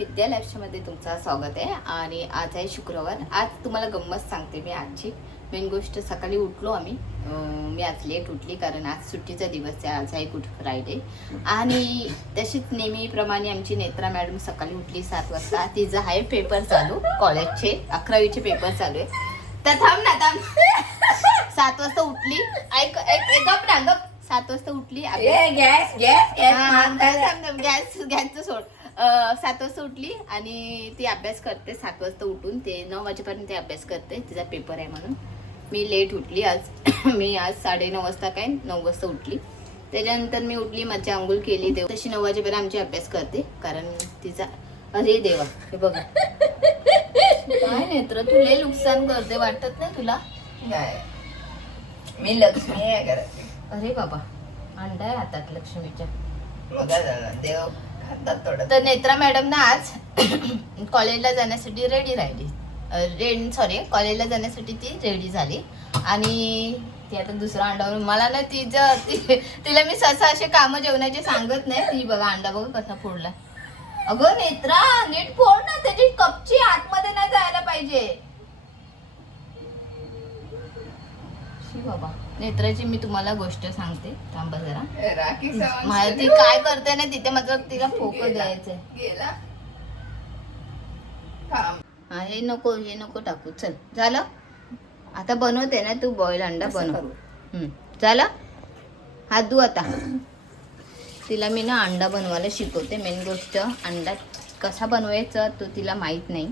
विद्या लाईफमध्ये तुमचं स्वागत आहे. आणि आज आहे शुक्रवार. आज तुम्हाला गंमत सांगते मी आजची. मेन गोष्ट सकाळी उठलो आम्ही. मी आज लेट उठली कारण आज सुट्टीचा दिवस आहे. आज आहे गुड फ्रायडे. आणि तशीच नेहमीप्रमाणे आमची नेत्रा मॅडम सकाळी उठली 7 वाजता. तिचं आहे पेपर चालू, कॉलेजचे 11वीचे पेपर चालू आहे. तर थांब ना थांब. 7 वाजता उठली. ऐक ऐक गप ना गप. 7 वाजता उठली. गॅसचं सोड. 7 वाजता उठली आणि ती अभ्यास करते. 7 वाजता उठून ते 9 वाजेपर्यंत ते अभ्यास करते. तिचा पेपर आहे म्हणून. मी लेट उठली आज. मी आज 9:30 वाजता 9 वाजता उठली. त्याच्यानंतर मी उठली, माझी आंघोळ केली. ते तशी 9 वाजेपर्यंत आमची अभ्यास करते कारण तिचा. अरे देवा, हे बघा काय नेत्र तू लय नुकसान करते वाटत नाही तुला? मी लक्ष्मी आहे घरात. अरे बाबा, अंडा आहे हातात लक्ष्मीच्या. देव खातात थोडं. तर नेत्रा मॅडम ना आज कॉलेजला जाण्यासाठी रेडी राहिली. कॉलेजला जाण्यासाठी ती रेडी झाली. आणि ती आता दुसरा अंडा मला ना तिला मी सहसा असे काम जेवणाचे सांगत नाही. ती बघा अंडा बघा कसा फोडला. अगं नेत्रा नीट फोड ना, त्याची कपची आतमध्ये नाही जायला पाहिजे. बाबा नेत्राची मी तुम्हाला गोष्ट सांगते, थांबा जरा. राखी मला ती काय करते ना तिथे मात्र तिला फोकस द्यायचंय. गेला. हे नको टाकू. चल झालं. आता बनवते ना तू बॉईल अंडा बनव. झालं. हात धु आता. तिला मी ना अंडा बनवायला शिकवते. मेन गोष्ट अंडा कसा बनवायचा तो तिला माहित नाही.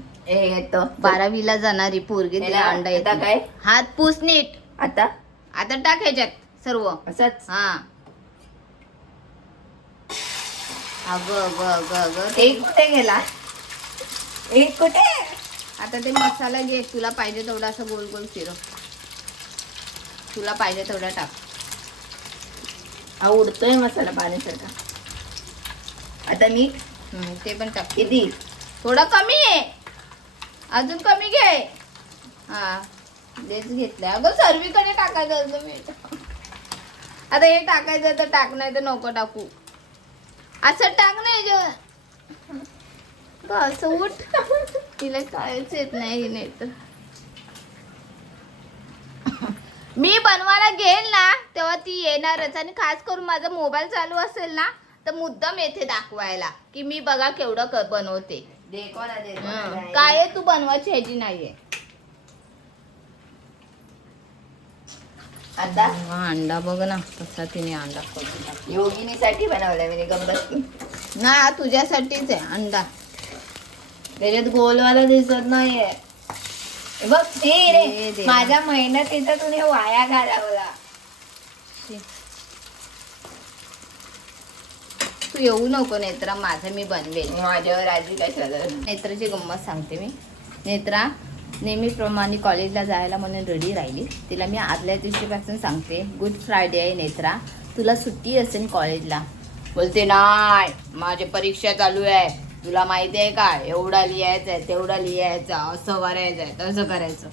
12वीला जाणारी पोरगी तिला अंडा येतं काय. हात पुस नीट. आता टाक ह्याच्यात सर्व असंच. हा. अगं एक कुठे गेला. एक कुठे. आता ते मसाला घे. तुला पाहिजे तेवढा असं गोल गोल फिरव. तुला पाहिजे तेवढा टाक. हा उडतोय मसाला पाण्यासारखा. आता मी ते पण टाक. किती. थोडा कमी आहे. अजून कमी घे. हा तेच घेतलंय. अगं सर्वीकडे टाकायचं मी. आता हे टाकायचं तर टाक, नाही तर नको टाकू. असं टाक नाही असं उठ. तिला कायच येत नाही. नाही तर मी बनवायला घेईल ना तेव्हा ती येणारच. आणि खास करून माझा मोबाईल चालू असेल ना तर मुद्दाम येथे दाखवायला की मी बघा केवढं बनवते. काय तू बनवायची ह्याची नाहीये. आता अंडा बघ ना कसा तिने अंडा करून. योगिनीसाठी बनवलाय मी गंमत. ना तुझ्यासाठीच आहे अंडा. त्याच्यात गोलवाला दिसत नाहीये. बघ हे देवा. माझ्या मेहनतीचा तुने वाया घालवला. तू येऊ नको नेत्रा, माझं मी बनवेल. माझ्यावर आजी कशाला. नेत्राची गंमत सांगते मी. नेत्रा नेहमीप्रमाणे कॉलेजला जायला म्हणून रेडी राहिली. तिला मी आदल्या दिवशीपासून सांगते गुड फ्रायडे आहे नेत्रा, तुला सुट्टी असेल कॉलेजला. बोलते नाही माझी परीक्षा चालू आहे, तुला माहिती आहे का, एवढा लिहायचं आहे तेवढा लिहायचं, असं करायचं आहे तसं करायचं.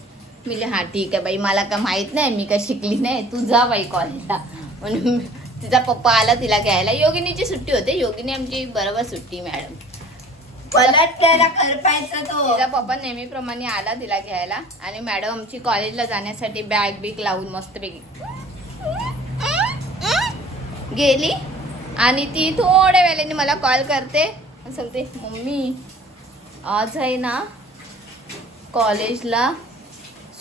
मी हा ठीक आहे बाई, मला का माहीत नाही, मी काय शिकली नाही, तू जा बाई कॉलेजला. म्हणून तिचा पप्पा आला तिला घ्यायला. योगिनीची सुट्टी होते. योगिनी आमची बरोबर सुट्टी मॅडम. पलट त्याला करपायचा तो. तिचा पप्पा नेहमीप्रमाणे आला तिला घ्यायला. आणि मॅडम आमची कॉलेजला जाण्यासाठी बॅग बिग लावून मस्तपैकी गेली. आणि ती थोड्या वेळाने मला कॉल करते आणि सांगते मम्मी आज आहे ना कॉलेजला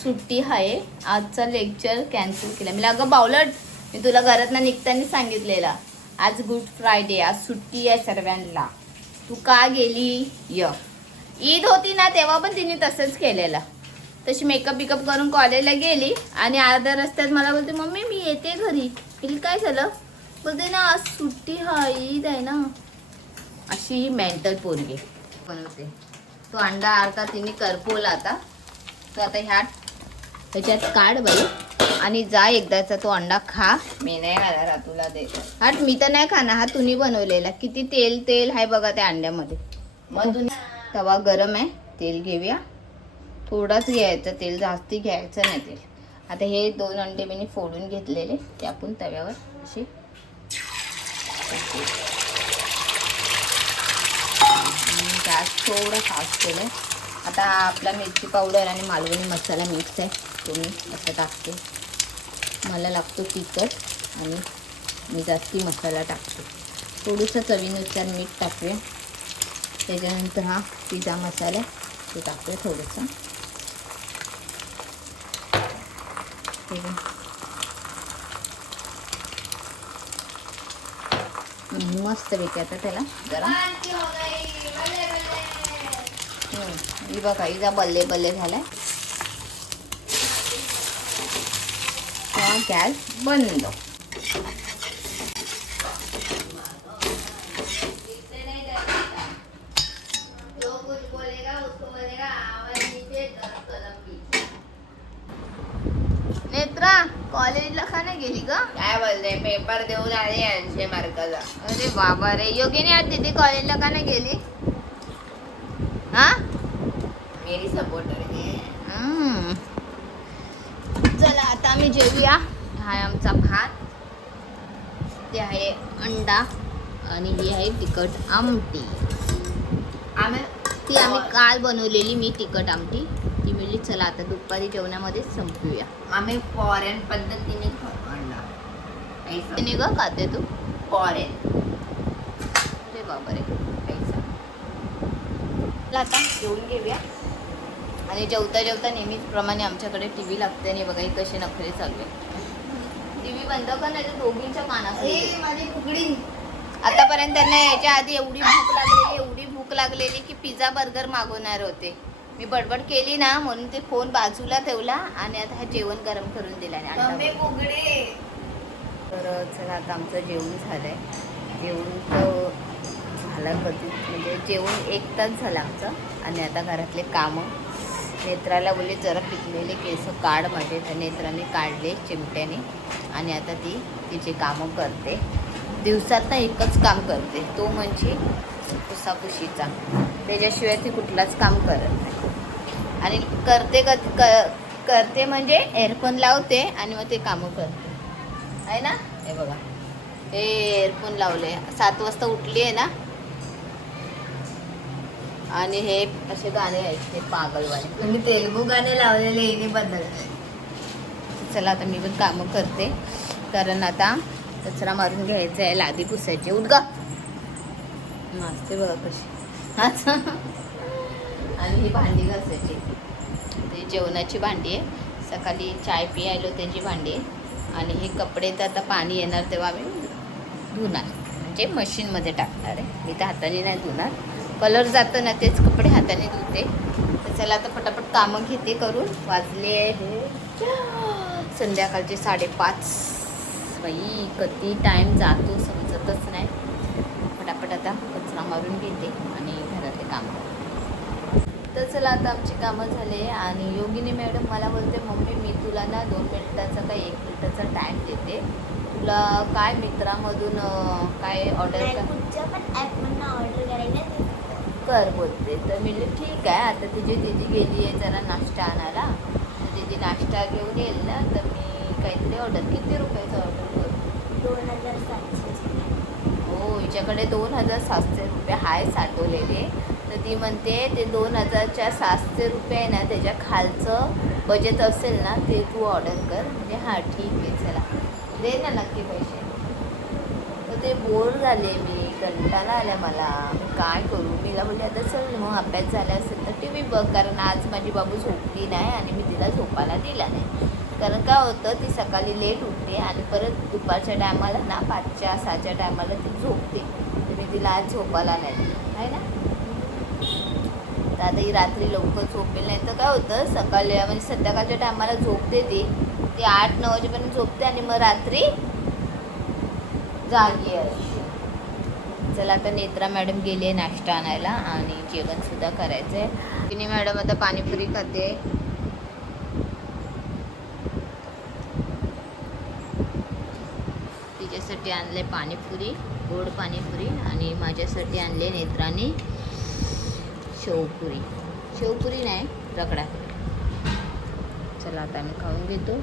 सुट्टी आहे, आजचा लेक्चर कॅन्सल केला. मी अगं बावलट, मी तुला घरातनं निघताना सांगितलेलं आज गुड फ्रायडे, आज सुट्टी आहे सर्वांना, तू का गेली. ईद होती ना तेव्हा पण तिने तसंच केलेलं. तशी मेकअप बिकअप करून कॉलेजला गेली आणि अर्ध्या रस्त्यात मला बोलते मम्मी मी येते घरी. बिल काय झालं. बोलते ना आज सुट्टी हा ईद आहे ना. अशी मेंटल पोरगी बनवते. तो अंडा अर्धा तिने करपवला. आता तो आता ह्याच्यात काढ बाई आणि जा एकदाचा तो अंडा खा. मी नाही खाणार, तुला दे. हाट मी तर नाही खाणार. हा तुम्ही बनवलेला. किती तेल आहे बघा त्या अंड्यामध्ये. मग तवा गरम आहे. तेल घेऊया. थोडाच घ्यायचं तेल, जास्ती घ्यायचं नाही तेल. आता हे 2 अंडे मी फोडून घेतलेले ते आपण तव्यावर असे गॅस थोडा फास्ट केलं आहे. आता हा आपला मिरची पावडर आणि मालवणी मसाला मिक्स आहे, तो मी असं टाकते. मला लागतो तिखट आणि मी जास्ती मसाला टाकते. थोडंसं चवीनुसार मीठ टाकूया. त्याच्यानंतर हा पिझ्झा मसाला तो टाकूया थोडंसं. मस्तपैकी आता त्याला जरा ही बघा हिचा बल्ले बल्ले झालाय. गॅस बंद. नेत्रा कॉलेजला का नाही गेली का? काय बोलते, पेपर देऊन आले 80 मार्काचा. अरे बाबा रे, योगिनी आज दीदी कॉलेजला का नाही गेली? हा मेरी सपोर्टर आहे. चला आता आम्ही जेवूया. हा आहे आमचा भात, ते आहे अंडा आणि ही आहे तिखट आमटी. ती आम्ही काल बनवलेली मी तिखट आमटी. ती मिळली. चला आता दुपारी जेवणामध्ये संपूया. आम्ही फॉरेन पद्धतीने खातो अंडा. तिने ग खाते तू? फॉरेन अरे बाबा रे. पैसा. चला आता जेवून घेऊया. आणि जेवता जेवता नेहमीप्रमाणे आमच्याकडे टी व्ही लागते. आणि बघा ही कसे नखरे चालू आहे. टी व्ही बंद कर नाही तर दोघींच्या कानाखाली. माझी फुगडी. आतापर्यंत त्यांना याच्या आधी एवढी भूक लागलेली की पिझ्झा बर्गर मागवणार होते. मी बडबड केली ना म्हणून ते फोन बाजूला ठेवला आणि आता हा जेवण गरम करून दिला. तर चला आता आमचं जेवण झालंय. जेवण तर झालं कधी, म्हणजे जेवण 1 तास झालं आमचं. आणि आता घरातले कामं. नेत्राला बोलले जरा पिकलेले केस काढ माझे, तर नेत्राने काढले चिमट्याने. आणि आता ती तिचे कामं करते. दिवसात ना एकच काम करते, तो म्हणजे पुसापुशीचा. त्याच्याशिवाय ती कुठलाच काम करत नाही. आणि करते म्हणजे एअरफोन लावते आणि मग ते कामं करते आहे ना. हे बघा हे एअरफोन लावले. 7 वाजता उठली आहे ना. आणि हे असे गाणे ऐकते पागलवाणे. म्हणजे तेलुगू गाणे लावलेले हिने बदल. चला आता मी पण कामं करते, कारण आता कचरा मारून घ्यायचा आहे, लादी पुसायची. उठगा नाचते बघा कशी. आणि ही भांडी घासायची. ते जेवणाची भांडी आहे. सकाळी चाय पियायलो त्याची भांडी आहे. आणि हे कपडे तर आता पाणी येणार तेव्हा आम्ही धुणार, म्हणजे मशीनमध्ये टाकणार आहे. मी तर हाताने नाही धुणार. कलर जातं ना, तेच कपडे हाताने धुते. तर चला आता पटापट कामं घेते करून. वाजले हे संध्याकाळचे 5:30. बाई कधी टाईम जातो समजतच नाही. पटापट आता कचरा मारून घेते आणि घरातले कामं. तर चला आता आमची कामं झाले. आणि योगिनी मॅडम मला बोलते, मम्मी मी तुला ना 2 मिनिटाचा का 1 मिनिटाचा टाईम देते. तुला काय मित्रामधून काय ऑर्डर कर बोलते. तर मी ठीक आहे. आता तुझी दीदी गेली आहे जरा नाश्ता आणायला. दीदी नाश्ता घेऊन येईल ना, तर मी काहीतरी ऑर्डर. किती रुपयाचं ऑर्डर करू? 2700. हो हिच्याकडे 2700 रुपये हाय साठवलेले. तर ती म्हणते ते 2700 रुपये आहे ना, त्याच्या खालचं बजेट असेल ना ते तू ऑर्डर कर. म्हणजे हां ठीक आहे चला दे ना नक्की पैसे. तर ते बोर झाले मी, कंटाळा आला मला. काय करू? मीला बोलले आता चल मग अभ्यास झाला असेल तर टी व्ही बघ, कारण आज माझी बाबू झोपली नाही आणि मी तिला झोपायला दिला नाही. कारण काय होतं ती सकाळी लेट उठते आणि परत दुपारच्या टायमाला ना 5च्या 6च्या टायमाला ती झोपते. तर मी तिला आज झोपायला नाही दिलं आहे ना. तर आता ही रात्री लवकर झोपेल नाही तर काय होतं सकाळी म्हणजे संध्याकाळच्या टायमाला झोपते ती 8-9 वाजेपर्यंत झोपते आणि मग रात्री जागी असते. चला आता नेत्रा मॅडम गेली आहे नाश्ता आणायला आणि जेवणसुद्धा करायचं आहे. तिने मॅडम आता पाणीपुरी खाते. तिच्यासाठी आणले पाणीपुरी, गोड पाणीपुरी. आणि माझ्यासाठी आणले नेत्राने शेवपुरी. शेवपुरी नाही रगडा. चला आता आम्ही खाऊन घेतो.